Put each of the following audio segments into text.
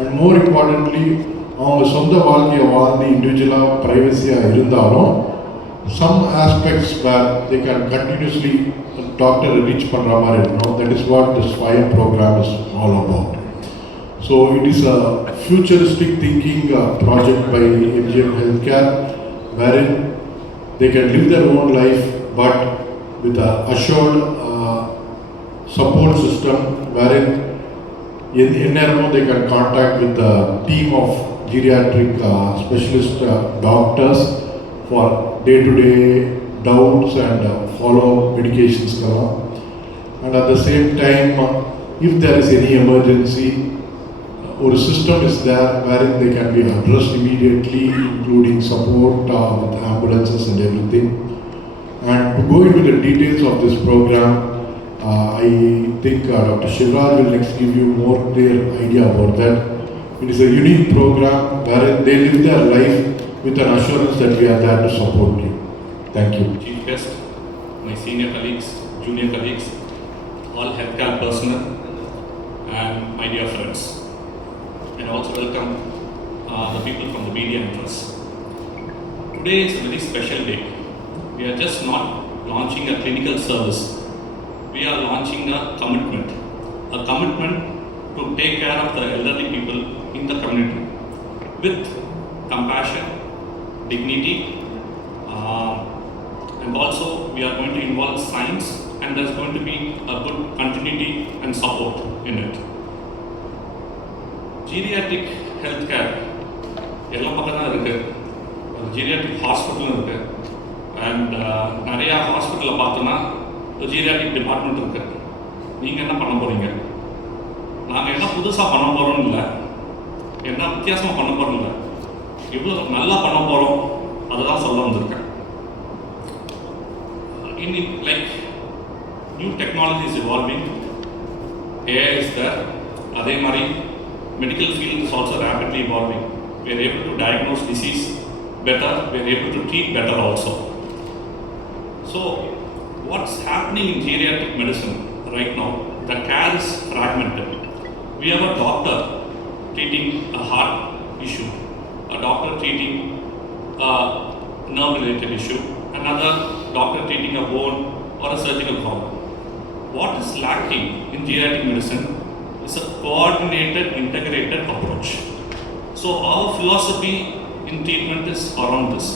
And more importantly, அவங்க சொந்த வாழ்க்கையை வாழ்ந்து இண்டிவிஜுவலாக ப்ரைவசியாக இருந்தாலும் some aspects where they can continuously doctor reach பண்ணுற மாதிரி இருக்கணும். That is what the Swayam program is all about. So it is a futuristic thinking project by MGM Healthcare wherein they can live their own life but with a assured support system wherein they can contact with the team of geriatric specialist doctors for day-to-day doubts and follow-up medications. And at the same time, if there is any emergency, or a system is there wherein they can be addressed immediately, including support with ambulances and everything. And to go into the details of this program, I think Dr. Sivaraj will next give you more clear idea about that. It is a unique program wherein they live their life with an assurance that we are there to support you. Thank you. Chief Guest, my senior colleagues, junior colleagues, all healthcare personnel, and my dear friends. And also welcome the people from the media interests. Today is a very special day. We are just not launching a clinical service. We are launching a commitment to take care of the elderly people in the community with compassion, dignity, and also we are going to involve science, and there's going to be a good continuity and support in it. Geriatric healthcare எல்லா பக்கம் தான் இருக்குது. ஜீரியாட்ரிக் ஹாஸ்பிட்டலும் இருக்குது. அண்ட் நிறையா ஹாஸ்பிட்டலில் பார்த்தோன்னா geriatric department இருக்குது. நீங்கள் என்ன பண்ண போகிறீங்க? நாங்கள் என்ன புதுசாக பண்ண போகிறோம்னு இல்லை, என்ன வித்தியாசமாக பண்ண போகிறோம் இல்லை, எவ்வளோ நல்லா பண்ண போகிறோம் அதுதான் சொல்ல வந்திருக்கேன். Like new technology is evolving, AI is there, அதே மாதிரி medical field is also rapidly evolving. We are able to diagnose disease better, we are able to treat better also. So what's happening in geriatric medicine right now, the care is fragmented. We have a doctor treating a heart issue, a doctor treating a nerve related issue, another doctor treating a bone or a surgical problem. What is lacking in geriatric medicine is a coordinated, integrated approach. So our philosophy in treatment is around this.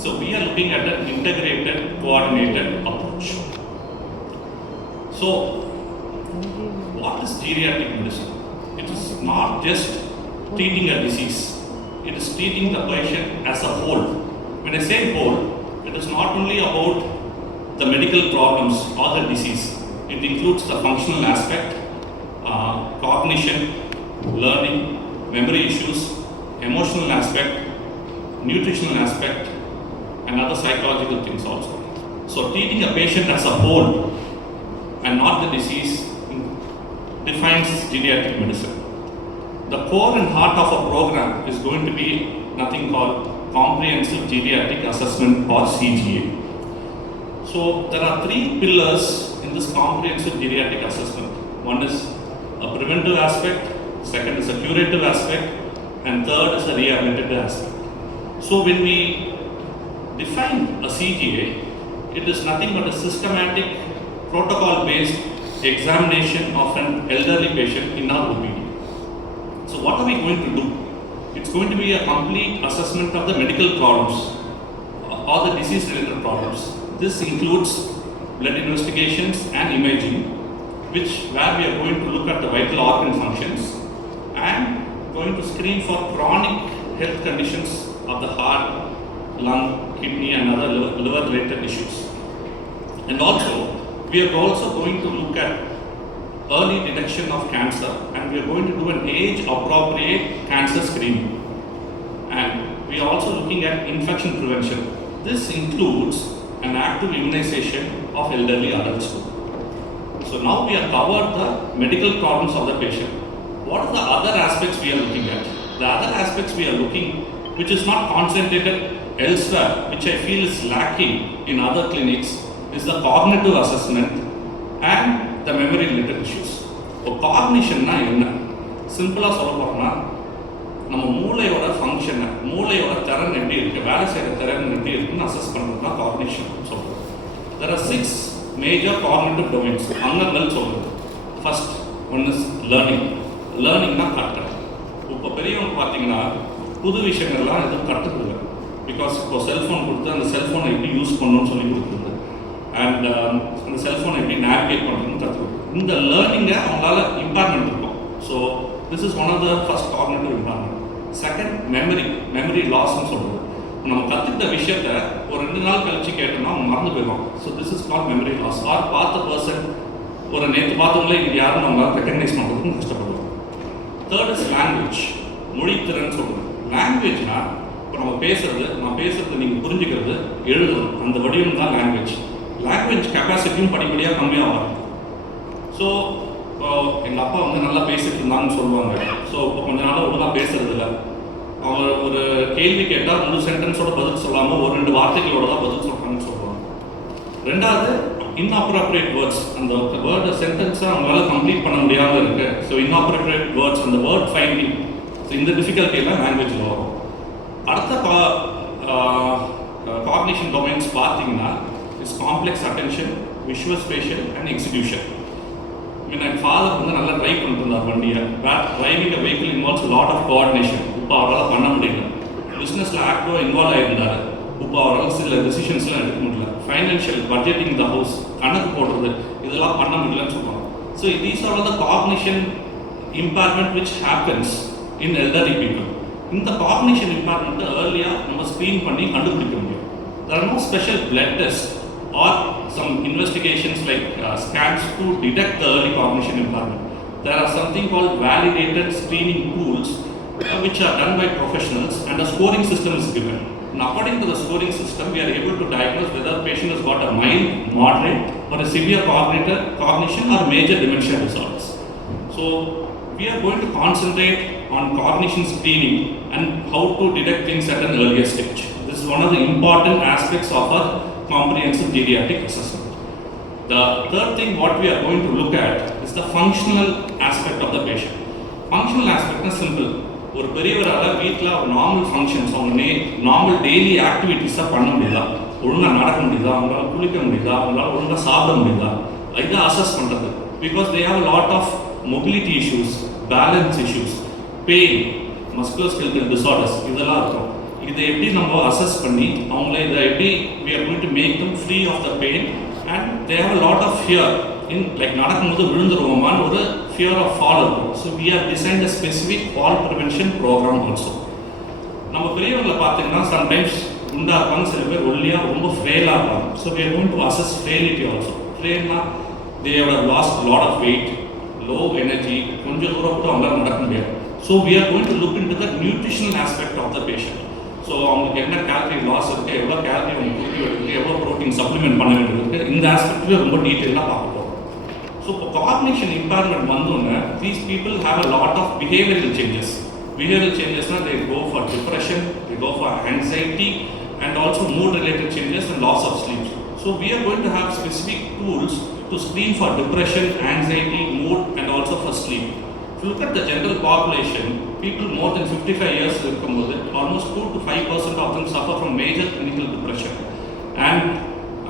So we are looking at an integrated, coordinated approach. So what is geriatric medicine? It is not just treating a disease, it is treating the patient as a whole. When I say whole, it is not only about the medical problems or the disease, it includes the functional aspect, cognition, learning, memory issues, emotional aspect, nutritional aspect, and other psychological things also. So treating a patient as a whole and not the disease defines geriatric medicine. The core and heart of a program is going to be nothing called Comprehensive Geriatric Assessment or CGA. So there are three pillars in this Comprehensive Geriatric Assessment. One is a preventive aspect, second is a curative aspect, and third is a rehabilitative aspect. So when we define a CGA, it is nothing but a systematic, protocol-based examination of an elderly patient in our OPD. So what are we going to do? It's going to be a complete assessment of the medical problems or the disease-related problems. This includes blood investigations and imaging, where we are going to look at the vital organ functions and going to screen for chronic health conditions of the heart, lung, kidney and other liver-related issues. And also, we are also going to look at early detection of cancer, and we are going to do an age-appropriate cancer screening. And we are also looking at infection prevention. This includes an active immunization of elderly adults too. So now we have covered the medical problems of the patient. What are the other aspects we are looking at? The other aspects we are looking, which is not concentrated elsewhere, which I feel is lacking in other clinics, is the cognitive assessment and the memory related issues. இப்போ காக்னிஷன்னா என்ன? சிம்பிளாக சொல்ல போகிறோம்னா, நம்ம மூளையோட ஃபங்க்ஷனை, மூளையோட திறன் எப்படி இருக்குது, வேலை செய்கிற திறன் எப்படி இருக்குன்னு அசஸ் பண்ணுறது தான் காக்னிஷன் சொல்கிறது. There are 6 major cognitive domains, அங்கங்கள் சொல்கிறது. First one is learning. லேர்னிங்னா கற்றல். இப்போ பெரியவங்க பார்த்தீங்கன்னா புது விஷயங்கள்லாம் எதுவும் கற்றுக்கல. பிகாஸ் இப்போ செல்ஃபோன் கொடுத்து அந்த செல்ஃபோனை எப்படி யூஸ் பண்ணணும்னு சொல்லி கொடுக்குறது, அண்ட் அந்த செல்ஃபோனை எப்படி நேவிகேட் பண்ணணும்னு கற்றுக்கணும். இந்த லேர்னிங்கை அவங்களால இம்பேர்மெண்ட் இருக்கும். So this is one of the first cognitive impairment. Second memory லாஸ்ன்னு சொல்கிறது. நம்ம கற்றுக்கிட்ட விஷயத்த ஒரு 2 நாள் கழிச்சு கேட்டோம்னா மறந்து போயிடும். So this is call memory loss. Or பார்த்த பர்சன் ஒரு நேற்று பார்த்தவங்களே இங்கே யாரும் நம்மளால் ரெக்கக்னைஸ் பண்ணுறதுக்கு கஷ்டப்படுவோம். தேர்ட் இஸ் லாங்குவேஜ், மொழித்திறன் சொல்கிறது. லாங்குவேஜ்னா இப்போ நான் பேசுறது நீங்கள் புரிஞ்சுக்கிறது, எழுதுறது, அந்த வடிவம் தான் லாங்குவேஜ். லாங்குவேஜ் கெப்பாசிட்டியும் படிப்படியாக கம்மியாகும். ஸோ எங்கள் அப்பா நல்லா பேசிட்டு இருந்தாங்கன்னு சொல்லுவாங்க. ஸோ இப்போ கொஞ்ச நாள் ஒழுங்காக பேசுறது இல்லை. அவங்க ஒரு கேள்வி கேட்டால் முழு சென்டென்ஸோட பதில் சொல்லாமல் 1-2 வார்த்தைகளோட தான் பதில் சொல்கிறாங்கன்னு சொல்லுவாங்க. ரெண்டாவது இன்ஆப்ராப்ரியேட் வேர்ட்ஸ், அந்த வேர்டு சென்டென்ஸை அவங்களால கம்ப்ளீட் பண்ண முடியாமல் இருக்குது. ஸோ இன்ஆப்ராப்ரியேட் வேர்ட்ஸ், அந்த வேர்ட் ஃபைண்டிங், ஸோ இந்த டிஃபிகல்ட்டியெல்லாம் லாங்குவேஜில் வரும். அடுத்த காக்னிஷன் டொமைன்ஸ் பார்த்தீங்கன்னா is complex attention, visual spatial and execution. என் ஃபாதர் நல்லா ட்ரைவ் பண்ணிட்டு இருந்தார் வண்டியை. Driving a vehicle involves lot of coordination. இப்போ அவரால் பண்ண முடியல. பிஸ்னஸில் ஆக்டிவாக இன்வால்வ் ஆகியிருந்தார். இப்போ அவரால் சில டெசிஷன்ஸ்லாம் எடுக்க முடியல. ஃபைனான்ஷியல் பட்ஜெட்டிங் த ஹவுஸ், கணக்கு போடுறது, இதெல்லாம் பண்ண முடியலன்னு சொல்லுவாங்க. So these are the cognition impairment which happens in elderly people. இந்த காக்னிஷன் இம்பேர்மெண்ட்டை ஏர்லியாக நம்ம ஸ்க்ரீன் பண்ணி கண்டுபிடிக்க முடியும். There are no special blood tests or some investigations like scans to detect the early cognition impairment. There are something called validated screening tools which are done by professionals, and a scoring system is given. And according to the scoring system, we are able to diagnose whether a patient has got a mild, moderate or a severe cognition or major dementia disorders. So we are going to concentrate on cognition screening and how to detect things at an earlier stage. This is one of the important aspects of our comprehensive geriatric assessment. The third thing what we are going to look at is the functional aspect of the patient. Functional aspect is simple. ஒரு பெரியவரால் வீட்டில் ஒரு normal functions, அவங்க normal daily ஆக்டிவிட்டீஸாக பண்ண முடியுதா, ஒழுங்காக நடக்க முடியுதா, அவங்களால குளிக்க முடியுதா, அவங்களால ஒழுங்காக சாப்பிட முடியுதா, இதை அசஸ் பண்ணுறது. Because they have lot of mobility issues, balance issues, pain, musculoskeletal disorders, இதெல்லாம் இருக்கும். இதை எப்படி நம்ம அசஸ் பண்ணி அவங்கள இதை எப்படி we are going to make them free of the pain, and they have a lot of fear in like நடக்கும்போது விழுந்துருவோமான்னு ஒரு fear of fall இருக்கும். So we have designed a specific fall prevention program also. நம்ம பெரியவங்களை பார்த்தீங்கன்னா சம்டைம்ஸ் குண்டா இருப்பாங்க, சில பேர் ஒல்லியாக ரொம்ப ஃப்ரேலாக இருப்பாங்க. So we are going to assess frailty also. ஃப்ரேல்னா they have lost a lot of weight, low energy, கொஞ்சம் தூரம் கூட அவங்களால நடக்க முடியாது. So we are going to look into the nutritional aspect of the patient. So அவங்களுக்கு என்ன gallery loss இருக்குது, எவ்வளோ கேலரி அவங்க கொடுக்க வேண்டியது, எவ்வளோ ப்ரோட்டீன் சப்ளிமெண்ட் பண்ண வேண்டியது இருக்குது, இந்த ஆஸ்பெக்ட்லேயே ரொம்ப டீட்டெயிலாக பார்க்க போகிறோம். ஸோ இப்போ காக்னிஷன் இம்பேர்மெண்ட் வந்தோன்னே these people have a lot of behavioural changes. Behavioural சேஞ்சஸ்னால் they go for depression, they go for anxiety and also mood related changes and loss of sleep. So we are going to have specific tools to screen for depression, anxiety, mood and also for sleep. If you look at the general population, people more than 55 years இருக்கும்போது almost 2 to 5% of them suffer from major clinical depression, and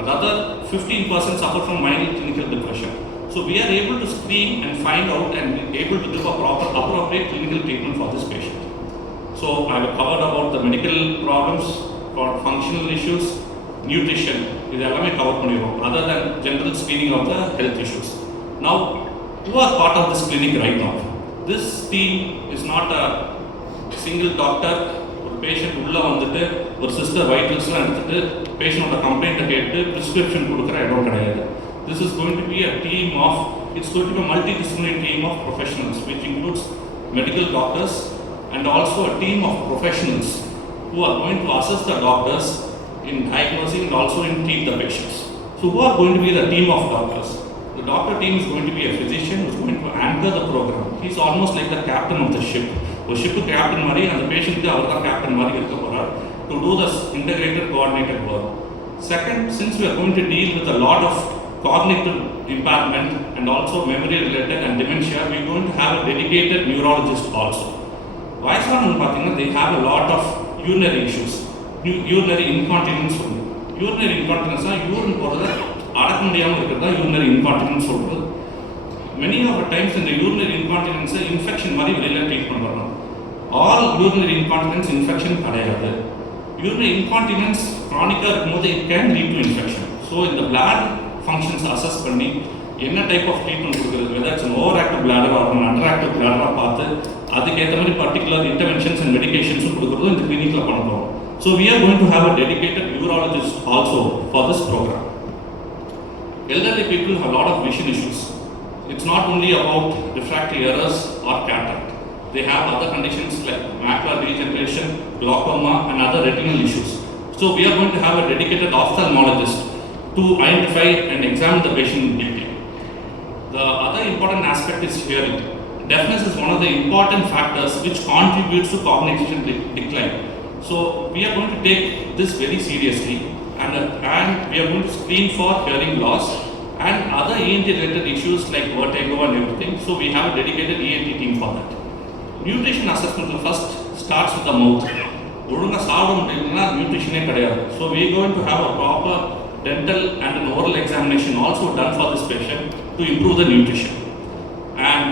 another 15% suffer from mild clinical depression. So we are able to screen and find out and able to give a proper appropriate clinical treatment for this patient. So I have covered about the medical problems, for functional issues, nutrition, இது எல்லாமே கவர் பண்ணிடுவோம், other than general screening of the health issues. Now who are part of this clinic right now? This team is not a single doctor. ஒரு பேஷண்ட் உள்ளே வந்துட்டு ஒரு சிஸ்டர் வைட்டல்ஸ்லாம் எடுத்துகிட்டு பேஷண்டோட கம்ப்ளைண்ட்டை கேட்டு ப்ரிஸ்கிரிப்ஷன் கொடுக்குற இடம் கிடையாது. This is going to be a team of, it's going to be a multidisciplinary team of professionals which includes medical doctors and also a team of professionals who are going to assist the doctors in diagnosing and also in treat the patients. So who are going to be the team of doctors? The doctor team is going to be a physician who is going to anchor the program. He is almost like the captain of the ship. ஒரு ship captain மாதிரி அந்த பேஷண்ட்டுக்கு அவர் தான் கேப்டன் மாதிரி இருக்க போகிறார். to do this integrated coordinated work. Second, since we are going to deal with a lot of cognitive impairment and also memory related and dementia, we are going to have a dedicated neurologist also. They have a lot of urinary issues, urinary incontinence. Urinary incontinence is urinary incontinence. Many of the times in the urinary incontinence, infection treatment. All urinary incontinence infection. Urinary incontinence chronic it can lead to infection. So in the bladder functions assess panni என்ன type of treatment கொடுக்கிறது, whether it's an overactive bladder or an underactive bladder பார்த்து அதுக்கேற்ற மாதிரி particular interventions and medications கொடுக்கிறது இந்த clinicல பண்ண போறோம். So we are going to have a dedicated urologist also for this program. Elderly people have a lot of vision issues. It's not only about refractive errors or cataract. They have other conditions like macular degeneration, glaucoma and other retinal issues. So we are going to have a dedicated ophthalmologist to identify and examine the patient in detail. The other important aspect is hearing. Deafness is one of the important factors which contributes to cognition decline. So we are going to take this very seriously and we are going to screen for hearing loss and other ENT related issues like vertigo and everything. So we have a dedicated ENT team for that. Nutrition assessment first starts with the mouth. Nutrition. So we are going to have a proper dental and an oral examination also done for this patient to improve the nutrition. And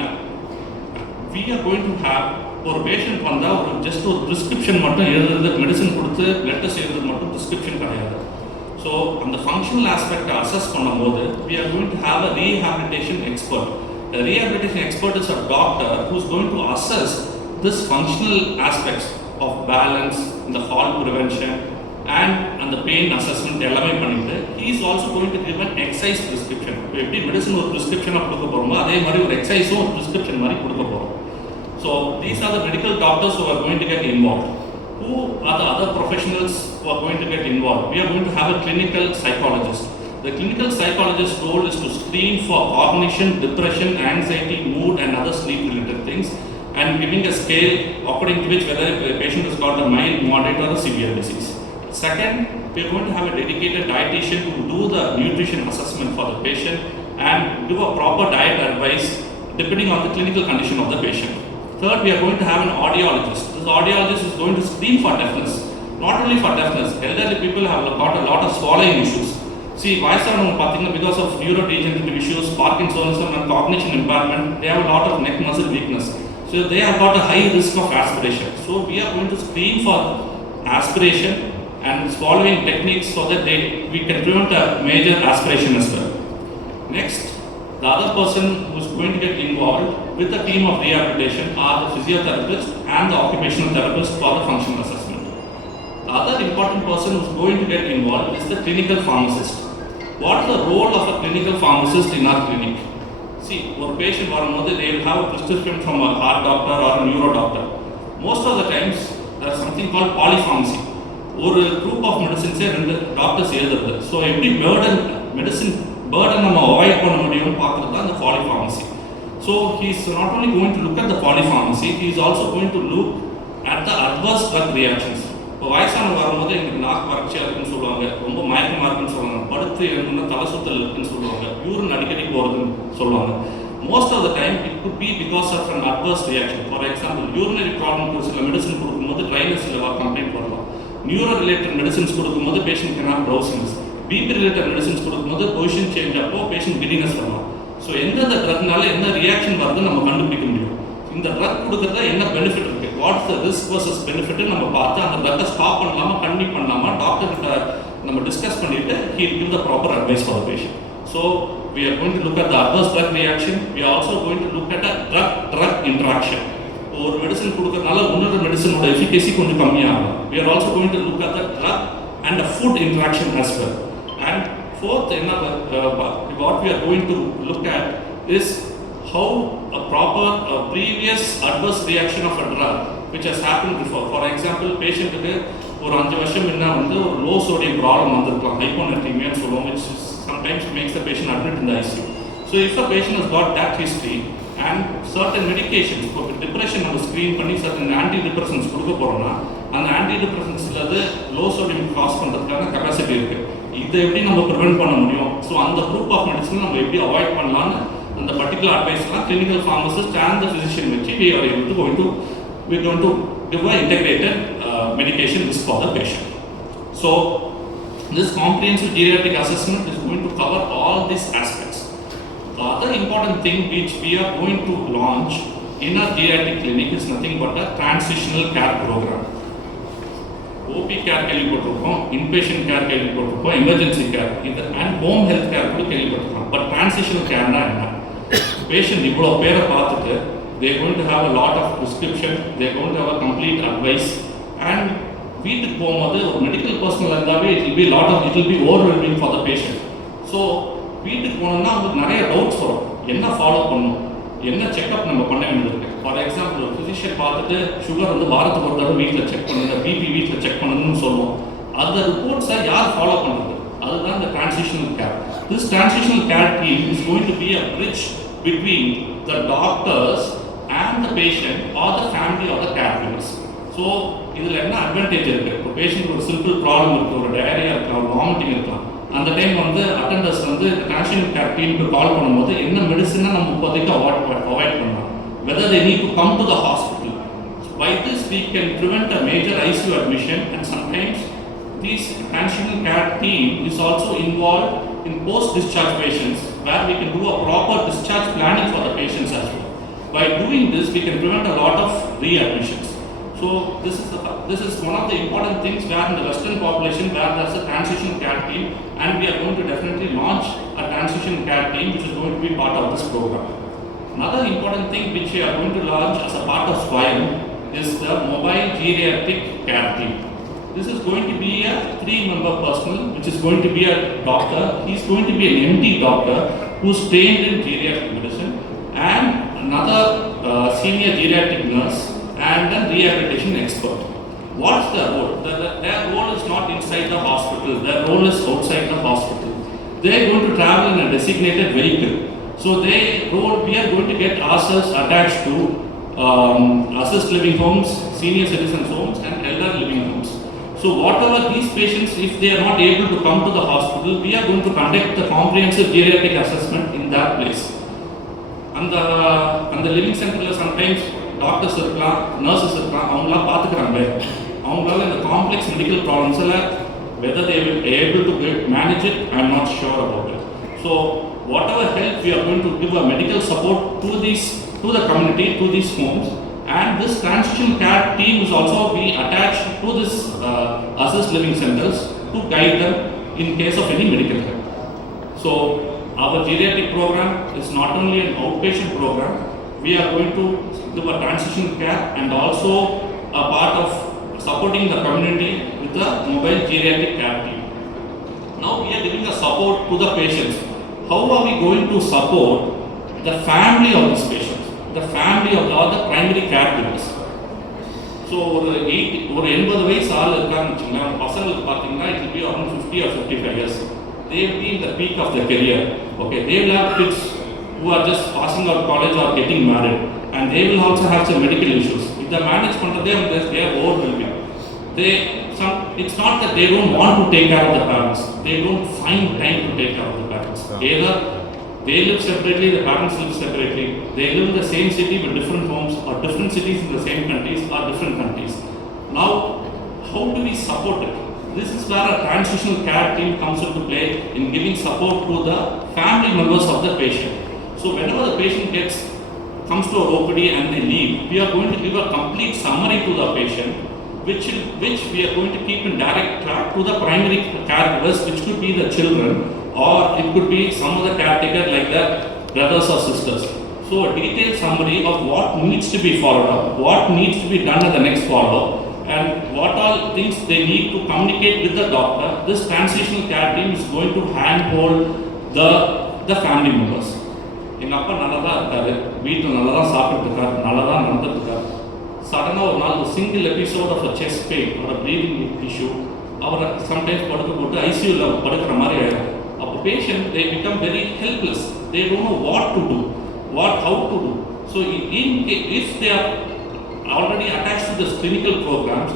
we are going to have for patient just a prescription medicine blood test prescription. So on the functional aspect assess we are going to have a rehabilitation expert. A rehabilitation expert is a doctor who is going to assess this functional aspects of balance, the fall prevention and the pain assessment. He is also going to give an exercise prescription. Every medicine or prescription of exercise or prescription. So these are the medical doctors who are going to get involved. Who are the other professionals who are going to get involved? We are going to have a clinical psychologist. The clinical psychologist's role is to screen for cognition, depression, anxiety, mood and other sleep related things and giving a scale according to which whether the patient has got a mild, moderate or a severe disease. Second, we are going to have a dedicated dietitian to do the nutrition assessment for the patient and give a proper diet advice depending on the clinical condition of the patient. Third, we are going to have an audiologist. This audiologist is going to screen for deafness. Not only for deafness, elderly people have got a lot of swallowing issues. See, because of neurodegenerative issues, Parkinsonism and cognition impairment, they have a lot of neck muscle weakness. So they have got a high risk of aspiration. So we are going to screen for aspiration and swallowing techniques so that we can prevent a major aspiration as well. Next, the other person who is going to get involved with the team of rehabilitation are the physiotherapist and the occupational therapist for the functional assessment. The other important person who is going to get involved is the clinical pharmacist. What is the role of a clinical pharmacist in our clinic? See, for a patient they will have a prescription from a heart doctor or a neuro doctor. Most of the times, there is something called polypharmacy. One group of medicines doctors எழுதுறது. So every medicine burden நம்ம avoid பண்ண முடியும்னு பார்க்கிறது தான் the polypharmacy. So he is not only going to look at the polypharmacy, he is also going to look at the adverse drug reactions. இப்போ வயசானவங்க வரும்போது எனக்கு நாக்கு வறட்சியாக இருக்குன்னு சொல்லுவாங்க, ரொம்ப மயக்கமாக இருக்குன்னு சொல்லுவாங்க, படுத்து எழுந்துன்னா தலை சுத்தல் இருக்குன்னு சொல்லுவாங்க, யூரின் அடிக்கடி போகிறதுன்னு சொல்லுவாங்க. Most of the time it could be because of an adverse reaction. For example, urinary problem சில மெடிசன் கொடுக்கும்போது ட்ரைனஸ் கம்ப்ளைண்ட் வரலாம். நியூரோ ரிலேட்டட் மெடிசன்ஸ் கொடுக்கும்போது patient can have drowsiness. BP related medicines கொடுக்கும்போது பொசிஷன் சேஞ்ச் அப்போ patient giddiness வரலாம். So எந்தெந்த ட்ரக்னால என்ன ரியாக்ஷன் வருதுன்னு நம்ம கண்டுபிடிக்க முடியும். இந்த ட்ரக் கொடுக்குறதா என்ன பெனிஃபிட் இருக்குது, வாட்ஸ் த ரிஸ்க் வர்சஸ் பெனிஃபிட்னு நம்ம பார்த்து அந்த ட்ரக்கை ஸ்டாப் பண்ணலாமா கண்டினியூ பண்ணலாமா டாக்டர்கிட்ட நம்ம டிஸ்கஸ் பண்ணிவிட்டு he give the proper advice for the patient. So we are going to look at the adverse drug reaction. We are also going to look at a drug interaction. ஒரு மெடிசன் கொடுக்கறதுனால இன்னொரு மெடிசனோட எஃபிகசி கொஞ்சம் கம்மியாகும். We are also going to look at the drug and the food interaction as well. And fourth, what we are going to look at is how a proper previous adverse reaction of a drug which has happened before. For example, patient-க்கு ஒரு 5 வருஷம் முன்ன ஒரு low sodium problem வந்திருக்கலாம், hyponatremia சொல்லுவோம், which sometimes makes the patient admit in the ICU. So if a patient has got that history and certain medications for depression நம்ம screen பண்ணி certain antidepressants கொடுக்க போறோம்னா அந்த ஆன்டிடிப்ரெசன்ஸில் அது லோ சோடியம் கிராஸ் பண்ணுறதுக்கான கெப்பாசிட்டி இருக்குது. இதை எப்படி நம்ம ப்ரிவென்ட் பண்ண முடியும்? ஸோ அந்த குரூப் ஆஃப் மெடிசன் நம்ம எப்படி அவாய்ட் பண்ணலான்னு அந்த பர்டிகுலர் அட்வைஸ்லாம் clinical pharmacist and the physician வச்சு we are able to going to give an integrated medication list for the patient. So this comprehensive geriatric assessment is going to cover all these aspects. The other important thing which we are going to launch in our geriatric clinic is nothing but a transitional care program. OP care கேள்விப்பட்டிருக்கோம், inpatient care கேள்விப்பட்டிருக்கோம், emergency care இது and home health care கூட கேள்விப்பட்டிருக்கோம். But transitional கேர்னா என்ன? பேஷண்ட் இவ்வளோ பேரை பார்த்துட்டு they're going to have a lot of prescription, they're going to have a complete advice, and வீட்டுக்கு போகும்போது ஒரு மெடிக்கல் பர்சனல் இருந்தாவே it will be overwhelming for the patient. So வீட்டுக்கு போனோம்னா அவங்களுக்கு நிறைய டவுட்ஸ் வரும். என்ன ஃபாலோ பண்ணணும், என்ன செக்அப் நம்ம பண்ண வேண்டியது இருக்குது. ஃபார் எக்ஸாம்பிள் ஒரு ஃபிசிஷியன் பார்த்துட்டு சுகர் வந்து வாரத்துக்கு ஒரு தடவை வீட்டில் செக் பண்ணுங்க, பிபி வீட்டில் செக் பண்ணணும்னு சொல்லுவோம். அந்த ரிப்போர்ட்ஸை யார் ஃபாலோ பண்ணுறது? அதுதான் இந்த transitional care. This transitional care team is going to be a bridge between the doctors and the patient or the family or the caregivers. So இதில் என்ன அட்வான்டேஜ் இருக்குது? இப்போ பேஷண்ட் ஒரு சிம்பிள் ப்ராப்ளம் இருக்குது, ஒரு டயரியா இருக்கலாம், ஒரு வாமிட்டிங் இருக்கலாம். அந்த டைம் வந்து அட்டெண்டர்ஸ் வந்து டிரான்சிஷனல் கேர் டீமுக்கு கால் பண்ணும்போது என்ன மெடிசனை நம்ம இப்போதைக்கு அவாய்ட் பண்ணலாம், whether they need to come to the hospital. By this we can prevent a major ICU admission, and sometimes this transitional care team is also involved in post-discharge patients where we can do a proper discharge planning for the patients as well. By doing this, we can prevent a lot of readmissions. So this is one of the important things where in the Western population where there's a transition care team, and we are going to definitely launch a transition care team which is going to be part of this program. Another important thing which we are going to launch as a part of Swayam is the mobile geriatric care team. This is going to be a 3-member personnel which is going to be a doctor. He is going to be an MD doctor who is trained in geriatric medicine, and another senior geriatric nurse and a rehabilitation expert. What's their role? Their role is not inside the hospital, their role is outside the hospital. They are going to travel in a designated vehicle. So we are going to get ourselves attached to assist living homes, senior citizens homes and elder living homes. So whatever these patients, if they are not able to come to the hospital, we are going to conduct the comprehensive geriatric assessment in that place. அந்த living சென்டரில் sometimes doctors இருக்கலாம், nurses இருக்கலாம், அவங்களாம் பார்த்துக்கிறாங்க. அவங்களால இந்த complex medical ப்ராப்ளம்ஸில் whether they will be able to manage it, I am not sure about it. So whatever help we are going to give a medical support to the community, to these homes, and this transition care team is also be attached to this assist living centers to guide them in case of any medical help. So our geriatric program is not only an outpatient program, we are going to do a transition care and also a part of supporting the community with the mobile geriatric care team. Now we are giving a support to the patients. How are we going to support the family of these patients, the family of all the primary caregivers? So ஒரு 80 வயசு ஆள் இருக்கான்னு வச்சுக்கோங்களேன், பசங்களுக்கு பார்த்தீங்கன்னா it will be around 50 or 55 years. They will be in the peak of their career. Okay, they will have kids who are just passing out college or getting married, and they will also have some medical issues. If they manage they are overwhelming. It's not that they don't want to take care of the parents. They don't find time to take care of the parents. Either they live separately, the parents live separately. They live in the same city but different homes, or different cities in the same countries or different countries. Now, how do we support it? This is where a transitional care team comes into play in giving support to the family members of the patient. So whenever the patient comes to our OPD and they leave, we are going to give a complete summary to the patient, which we are going to keep in direct track to the primary caregivers, which could be the children, or it could be some other caretaker like their brothers or sisters. So a detailed summary of what needs to be followed up, what needs to be done at the next follow-up, and what all things they need to communicate with the doctor. This transitional care team is going to handhold the family members. எங்கள் அப்பா நல்லா தான் இருக்காரு, வீட்டில் நல்லா தான் சாப்பிட்டு இருக்காரு, நல்லா தான் நடந்துட்டு இருக்காரு. சடனாக ஒரு நாள் ஒரு single episode of a chest pain ஒரு ப்ரீதிங் இஷ்யூ அவரை சம்டைம்ஸ் படுக்க போட்டு ஐசியூவில் படுக்கிற மாதிரி ஆயிடும். அப்போ patient they become very helpless. They don't know what to do, how to do. So if they are already attached to this clinical programs,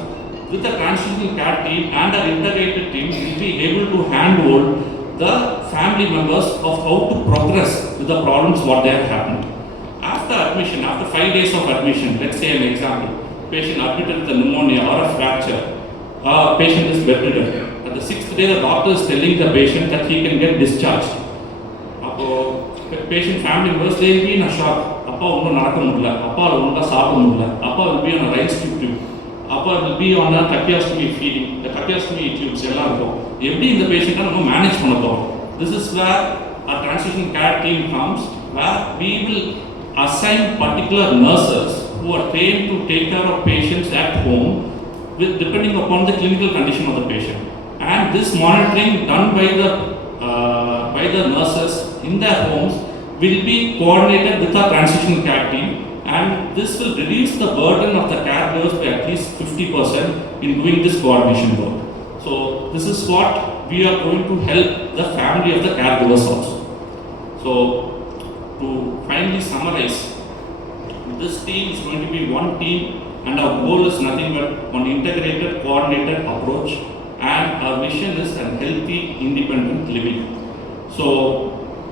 with the transitional care team and our integrated team will be able to handhold the family members of how to progress with the problems what they have happened. After admission, after 5 days of admission, let's say an example, patient admitted with a pneumonia or a fracture, patient is bedridden. At the 6th day, the doctor is telling the patient that he can get discharged. Patient family members, they will be in a shock. Appa onnu nadakka mudiyala, appa onnu saapida mudiyala, appa will be on a rice tube, appa will be on a tracheostomy feeding, the tracheostomy tubes ella irukum. Eppadi indha patient நம்ம manage பண்ண போறோம்? This is where our transition care team comes, where we will assign particular nurses who are trained to take care of patients at home with depending upon the clinical condition of the patient. And this monitoring done by the nurses in their homes will be coordinated with our transitional care team, and this will reduce the burden of the caregivers by at least 50% in doing this coordination work. So this is what we are going to help the family of the caregivers also. So to finally summarize, this team is going to be one team, and our goal is nothing but one integrated, coordinated approach, and our mission is a healthy, independent living. So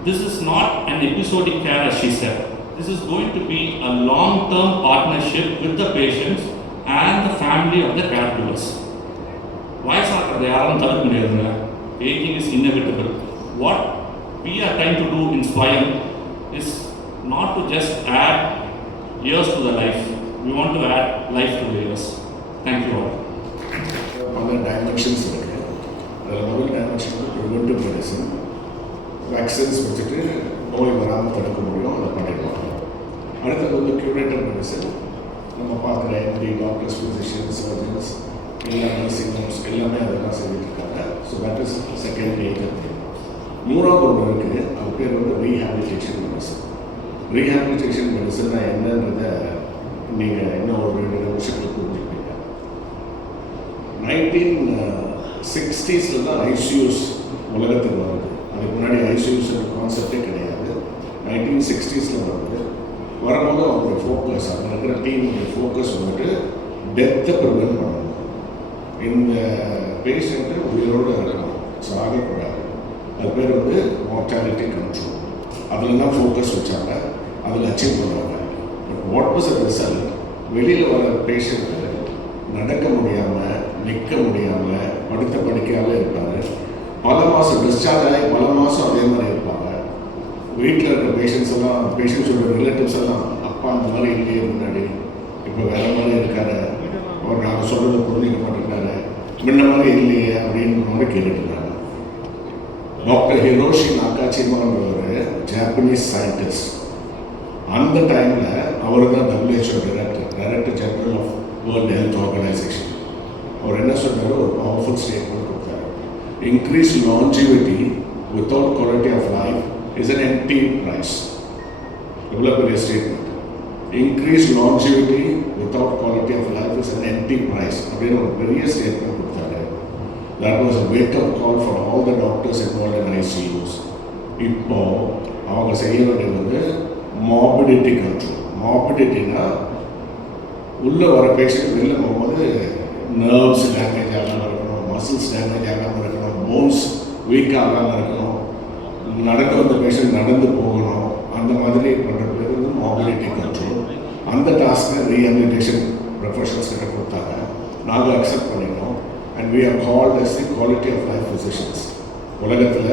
this is not an episodic care, as she said. This is going to be a long-term partnership with the patients and the family of the caregivers. வயசாகிறது யாரும் தடுக்க முடியாதுங்க. Aging is inevitable. What we are trying to do in Swayam is not to just add years to the life. We want to add life to the years. Thank you all. பல டைமென்ஷன்ஸ் இருக்குது. அதில் முதல் டைமென்ஷன் வந்து preventive medicine. Vaccines வச்சுட்டு நோய் வராமல் தடுக்க முடியும், அதை பண்ணிடுவாங்க. அடுத்தது வந்து க்யூரேட்டிவ் மெடிசன். நம்ம பார்க்குற எம்டி, டாக்டர்ஸ், ஃபிசிஷியன்ஸ், சர்ஜன்ஸ், எல்லா நர்சிங் ஹோம்ஸ் எல்லாமே அதெல்லாம் செஞ்சுட்டு இருக்காங்க. So that is second major thing. மூணாவது ஒன்று இருக்குது, அது பேர் வந்து ரீஹாபிலிட்டேஷன் மெடிசன். ரீஹாபிலிட்டேஷன் மெடிசன்னா என்னன்றதை நீங்கள் இன்னும் ஒரு 2 நிமிஷத்துக்கு புரிஞ்சுப்பீங்க. 1960s தான் ICUs உலகத்துக்கு வருது. அதுக்கு முன்னாடி ICUs கான்செப்டே கிடையாது. 1960s வருது. வரும்போது அவங்களுடைய ஃபோக்கஸ், அங்கே இருக்கிற டீமுடைய ஃபோக்கஸ் வந்துட்டு டெத்தை ப்ரிவென்ட் பண்ணணும். இந்த பேஷண்ட்டு உயிரோடு இருக்கணும், சாகக்கூடாது. அது பேர் வந்து மார்டாலிட்டி கண்ட்ரோல். அதில் தான் ஃபோக்கஸ் வச்சாங்க, அதில் அச்சீவ் பண்ணுவாங்க. But what was a result? வெளியில் வர பேஷண்ட்டு நடக்க முடியாமல், நிற்க முடியாமல், படுத்த படுக்கையாகவே இருப்பார். பல மாதம் டிஸ்சார்ஜ் ஆகி பல மாதம் அதே மாதிரி இருப்பாங்க. வீட்டில் இருக்கிற பேஷண்ட்ஸோட ரிலேட்டிவ்ஸ் எல்லாம், அப்பா அந்த மாதிரி இல்லையே முன்னாடி, இப்போ வேறு மாதிரி இருக்காரு, அவர் நாங்கள் சொல்கிறத புரிஞ்சிக்க மாட்டேங்கிறாரு, முன்ன மாதிரி இல்லையே அப்படின்னு மாதிரி கேட்டுருக்காங்க. டாக்டர் ஹிரோஷி நாகாச்சிமான்றவர் ஜாப்பனீஸ் சயின்டிஸ்ட். அந்த டைமில் அவர் தான் WHO director general of world health organisation. அவர் என்ன சொன்னார்? ஒரு பவர்ஃபுல் ஸ்டேட்மெண்ட் கொடுத்தாரு. Increase longevity without quality of life is an empty price. எவ்வளோ பெரிய statement! Increase longevity without quality of life is an empty price அப்படின்னு ஒரு பெரிய ஸ்டேட்மெண்ட் கொடுத்தாரு. That was a wake-up call for all the doctors involved in ICUs. இப்போ அவங்க செய்ய வேண்டியது வந்து மார்பிடிட்டி கண்ட்ரோல். மார்பிடிட்டினா உள்ளே வர பேஷண்ட் வெளில போகும்போது நர்வ்ஸ் டேமேஜ் ஆகாமல் இருக்கணும், மசில்ஸ் டேமேஜ் ஆகாமல் இருக்கணும், போன்ஸ் வீக் ஆகாமல் இருக்கணும், நடக்க வந்த பேஷண்ட் நடந்து போகணும். அந்த மாதிரி பண்ணுற பேர் வந்து மார்பிடிட்டி கண்ட்ரோல். அந்த டாஸ்க்கை ரீஹாபிலிட்டேஷன் ப்ரொஃபஷனல்ஸ் கிட்ட கொடுத்தாங்க. நாங்கள் அக்செப்ட் பண்ணிட்டோம். And we are called as the quality of life physicians. உலகத்தில்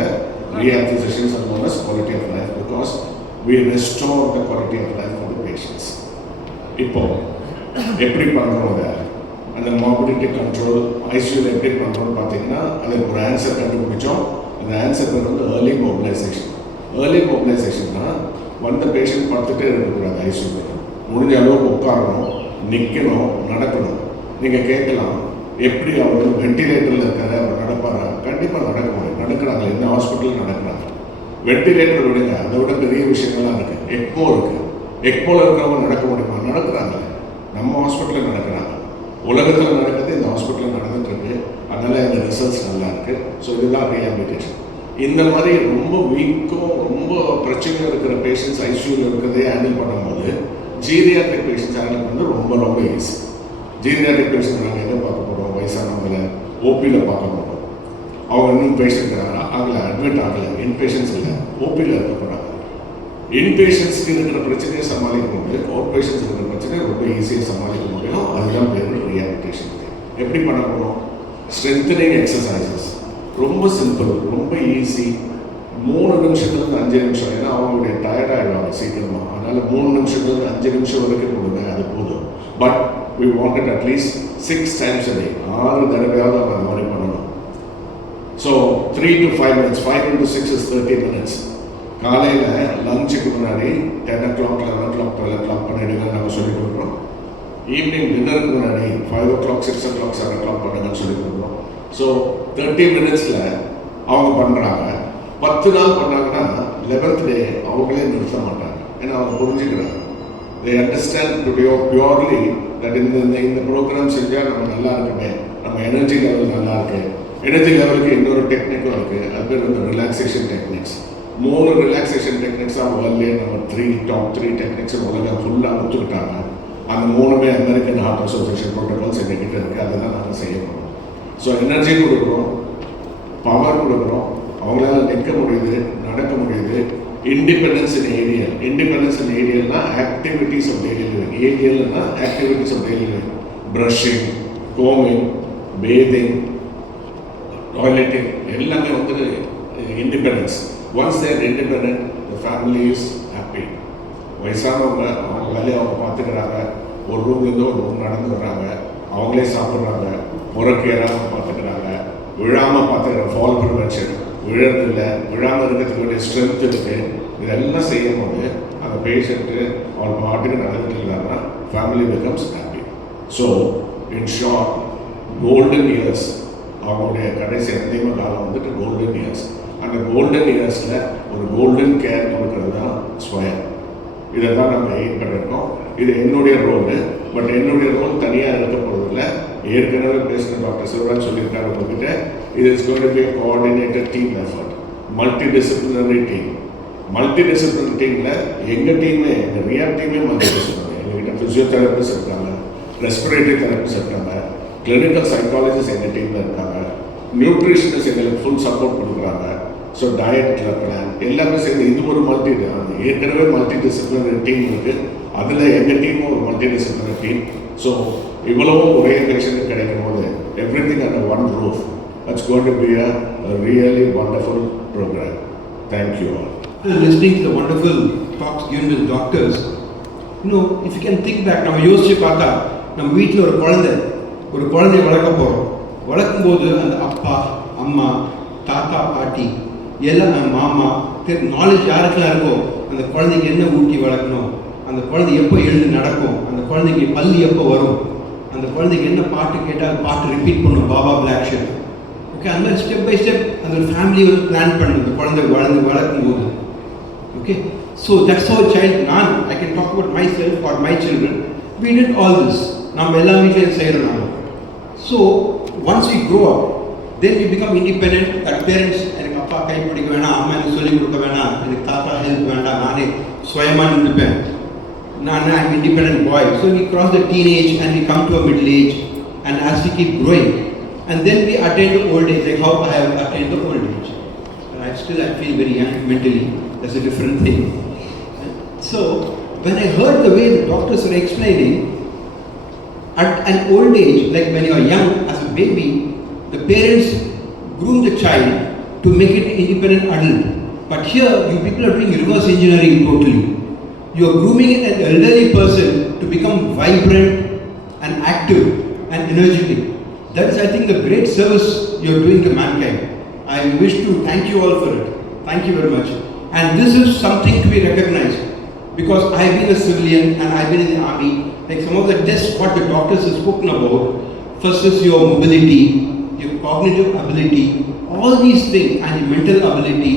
rehab physicians are known as quality of life because we restore the quality of life for the patients. இப்போ எப்படி பண்ணுறோம் அதை? அந்த மார்பிடிட்டி கண்ட்ரோல் ஐசியூவில் எப்படி பண்ணுறோன்னு பார்த்தீங்கன்னா, அதுக்கு ஒரு ஆன்சர் கண்டுபிடிச்சோம். அந்த ஆன்சர் பேர் வந்து ஏர்லி மொபிலைசேஷன். ஏர்லி மொபிலைசேஷன்னா வந்த பேஷண்ட் படுத்துகிட்டே இருக்கக்கூடாது. ஐசியூவில் முடிஞ்ச அளவுக்கு உட்காரணும், நிற்கணும், நடக்கணும். நீங்கள் கேட்கலாம், எப்படி அவர் வெண்டிலேட்டரில் இருக்காரு, அவர் நடப்பாரா? கண்டிப்பாக நடக்க முடியும். நடக்கிறாங்க, இந்த ஹாஸ்பிட்டலில் நடக்கிறாங்க. வெண்டிலேட்டர் விடுங்க, அதை விட பெரிய விஷயங்கள்லாம் இருக்குது. எக்மோ இருக்குது. எக்மோவில் இருக்கிறவங்க நடக்க முடியுமா? நடக்கிறாங்க. நம்ம ஹாஸ்பிட்டலில் நடக்கிறாங்க. உலகத்தில் நடக்கிறது இந்த ஹாஸ்பிட்டலில் நடந்துட்டுருக்கு. அதனால் இந்த ரிசல்ட்ஸ் நல்லா இருக்குது. ஸோ இதுதான் ரீஹாபிலிட்டேஷன். இந்த மாதிரி ரொம்ப வீக்கும் ரொம்ப பிரச்சனையும் இருக்கிற பேஷண்ட்ஸ் ஐசியூவில் இருக்கிறதே ஹேண்டில் பண்ணும்போது ஜீரியாட்ரிக் பேஷண்ட்ஸ் ஹேண்டில் பண்ணுறது ரொம்ப ரொம்ப ஈஸி. ஜீரியாட்ரிக் பேஷண்ட் நாங்கள் என்ன பார்க்க போகிறோம்? வயசானவங்களை ஓபியில் பார்க்க போகிறோம். அவங்க இன்னும் பேஷண்ட் ஆகலை, அட்மிட் ஆகலை, இன்பேஷன்ஸ் இல்லை, ஓபியில் இருக்க போகிறாங்க. இன்பேஷன்ஸ்க்கு இருக்கிற பிரச்சனையை சமாளிக்க முடியும், அவுட் பேஷன்ஸ் இருக்கிற பிரச்சனையை ரொம்ப ஈஸியாக சமாளிக்க முடியும். அதுதான் பேர் ரீஹாபிலிட்டேஷன். எப்படி பண்ண போகிறோம்? ஸ்ட்ரென்தனிங் எக்ஸசைசஸ் ரொம்ப சிம்பிள், ரொம்ப ஈஸி. 3 நிமிஷத்துலேருந்து 5 நிமிஷம். ஏன்னா அவங்களுடைய டயர்டாகிடுவாங்க சீக்கிரமாக. அதனால் 3 நிமிஷத்துலேருந்து 5 நிமிஷம் வரைக்கும் கொடுங்க, அது போதும். But we wanted at least 6 times a day. 6 தடவையாவது அவங்க அந்த மாதிரி பண்ணணும். ஸோ 3 to 5 minutes, 5 into 6 is 30 minutes. காலையில் லஞ்சுக்கு முன்னாடி 10 o'clock, 11 o'clock, 12 o'clock பண்ணிடுங்க நாங்கள் சொல்லிக் கொடுக்குறோம். ஈவினிங் டின்னருக்கு முன்னாடி 5 o'clock, 6 o'clock, 7 o'clock பண்ணுங்கன்னு சொல்லிக் கொடுக்குறோம். ஸோ 30 minutesல அவங்க பண்ணுறாங்க. 10 நாள் பண்ணாங்கன்னா 11th day அவங்களே நிறுத்த மாட்டாங்க. ஏன்னா அவங்க புரிஞ்சுக்கிறாங்க. They understand purely that இந்த ப்ரோக்ராம் செஞ்சால் நம்ம நல்லா இருக்குமே, நம்ம எனர்ஜி லெவல் நல்லா இருக்கு. எனர்ஜி லெவலுக்கு இன்னொரு டெக்னிக்கும் இருக்குது, அது பேர் வந்து ரிலாக்ஸேஷன் டெக்னிக்ஸ். 3 ரிலாக்ஸேஷன் டெக்னிக்ஸ் தான் வேர்ல்ட்லேயே நம்பர் 3 டாப் 3 டெக்னிக்ஸ் உலகம் ஃபுல்லாக ஒத்துக்கிட்டாங்க. அந்த 3மே அமெரிக்கன் ஹார்ட் அசோசியேஷன் ப்ரோட்டோகால்ஸ் எங்ககிட்ட இருக்குது. அதை தான் நாங்கள் செய்ய போகிறோம். ஸோ எனர்ஜி கொடுக்குறோம், பவர் கொடுக்குறோம், அவங்களால நிற்க முடியுது, நடக்க முடியுது. Independence in ADL. Independence in ஏரியல்னா ஆக்டிவிட்டீஸ் ஆஃப் டெய்லி லிவிங். ஏரியல்னா activities of daily living. Brushing, கோமிங், பேதிங், டாய்லெட்டிங் எல்லாமே வந்து independence. Once they're independent, the family is happy. வயசானவங்க அவங்க வேலையை அவங்க பார்த்துக்கிறாங்க. ஒரு ரூம்லேருந்து ஒரு ரூம் நடந்து வர்றாங்க, அவங்களே சாப்பிட்றாங்க, முறைக்கு ஏறாமல் பார்த்துக்கிறாங்க, விழாமல் பார்த்துக்கிற ஃபால் ப்ரிவென்ஷன், விழறதில்லை, விழாமல் இருக்கிறதுக்கு வேண்டிய ஸ்ட்ரென்த் இருக்குது. இதெல்லாம் செய்யும் போது அந்த பேஷண்ட்டு அவங்க பாட்டுக்கு நடந்துட்டு இருந்தாங்கன்னா family becomes happy. So in short, golden years, அவங்களுடைய கடைசி அந்திம காலம் வந்துட்டு கோல்டன் இயர்ஸ். அந்த கோல்டன் இயர்ஸில் ஒரு கோல்டன் கேர் கொடுக்கறது தான் ஸ்வயம். இதை தான் நம்ம எயிட் பண்ணியிருக்கோம். இது என்னுடைய ரோலு. பட் என்னுடைய ரோல் தனியாக இருக்க போகிறதில்ல. ஏற்கனவே பேசுகிற டாக்டர் சிவராஜ் சொல்லியிருக்காரு உங்ககிட்ட, இது is going to be a coordinated team effort, multidisciplinary team. Multidisciplinary டீமில் எங்கள் டீமே, எங்கள் ரியாப் டீமே மல்டிடிசிப்ளினரி. எங்ககிட்ட ஃபிசியோதெரபிஸ்ட் இருக்காங்க, ரெஸ்பிரேட்டரி தெரபிஸ்ட் இருக்காங்க, கிளினிக்கல் சைக்காலஜிஸ்ட் எங்கள் டீமில் இருக்காங்க, நியூட்ரிஷனிஸ்ட் எங்களுக்கு ஃபுல் சப்போர்ட் கொடுக்குறாங்க. ஸோ டயட் பிளான் எல்லாமே சேர்ந்து இது ஒரு ஏற்கனவே மல்டி டிசிப்ளினரி டீம் இருக்குது. அதில் எங்கள் டீமும் ஒரு மல்டி டிசிப்ளினரி டீம். ஸோ இவ்வளவும் ஒரே பேஷண்ட் கிடைக்கும் போது everything under one roof, it's going to be a really wonderful program. Thank you all. Listening to the wonderful talks given with doctors, you know, if you can think back, நம்ம யோசிச்சு பார்த்தா நம்ம வீட்டில் ஒரு குழந்தைய வளர்க்க போகிறோம். வளர்க்கும்போது அந்த அப்பா, அம்மா, தாத்தா, பாட்டி எல்லாம், மாமா, நாலேஜ் யாருக்கெல்லாம் இருக்கோ அந்த குழந்தைக்கு என்ன ஊட்டி வளர்க்கணும், அந்த குழந்தை எப்போ எழுந்து நடக்கும், அந்த குழந்தைக்கு பள்ளி எப்போ வரும், அந்த குழந்தைக்கு என்ன பாட்டு கேட்டால் பாட்டு ரிப்பீட் பண்ணும், பாபா பிளாக் ஷிப். ஓகே, அந்த மாதிரி ஸ்டெப் பை ஸ்டெப் அந்த ஒரு ஃபேமிலி வந்து பிளான் பண்ணும் அந்த குழந்தை வளர்க்கும் போது. Okay, so that's how child, I can talk about myself or my children. We did all this. நம்ம எல்லா வீட்லையும் செய்கிறோம் நாம. So once we grow up, then we become independent. That parents, எனக்கு அப்பா கை பிடிக்க வேணாம், அம்மா எனக்கு சொல்லிக் கொடுக்க வேணாம், எனக்கு தாத்தா ஹெல்ப் வேண்டாம், நானே சுயமாக நின்றுப்பேன், I'm independent boy. So we cross the teenage and we come to a middle age, and as we keep growing, and then we attain the old age, like how I have attained the old age. And I feel very young mentally. That's a different thing. So when I heard the way the doctors were explaining, at an old age, like when you are young as a baby, the parents groom the child to make it an independent adult. But here, you people are doing reverse engineering totally. You are grooming an elderly person to become vibrant and active and energetic. That is, I think, the great service you are doing to mankind. I wish to thank you all for it. Thank you very much. And this is something to be recognized, because I've been a civilian and I've been in the army. Like some of the tests what the doctors have spoken about, first is your mobility, your cognitive ability, all these things, and the mental ability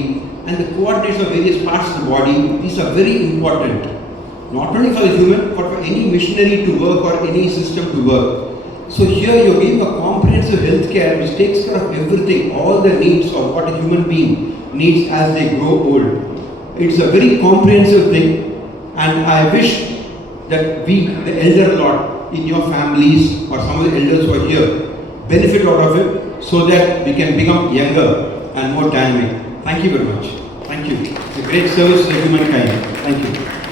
and the coordination of various parts of the body. These are very important, not only for the human but for any machinery to work or any system to work. So here you're giving a comprehensive health care which takes care of everything, all the needs of what a human being needs as they grow old. It's a very comprehensive thing, and I wish that we, the elder lot in your families or some of the elders who are here, benefit out of it so that we can become younger and more dynamic. Thank you very much. Thank you. It's a great service to humankind. Thank you.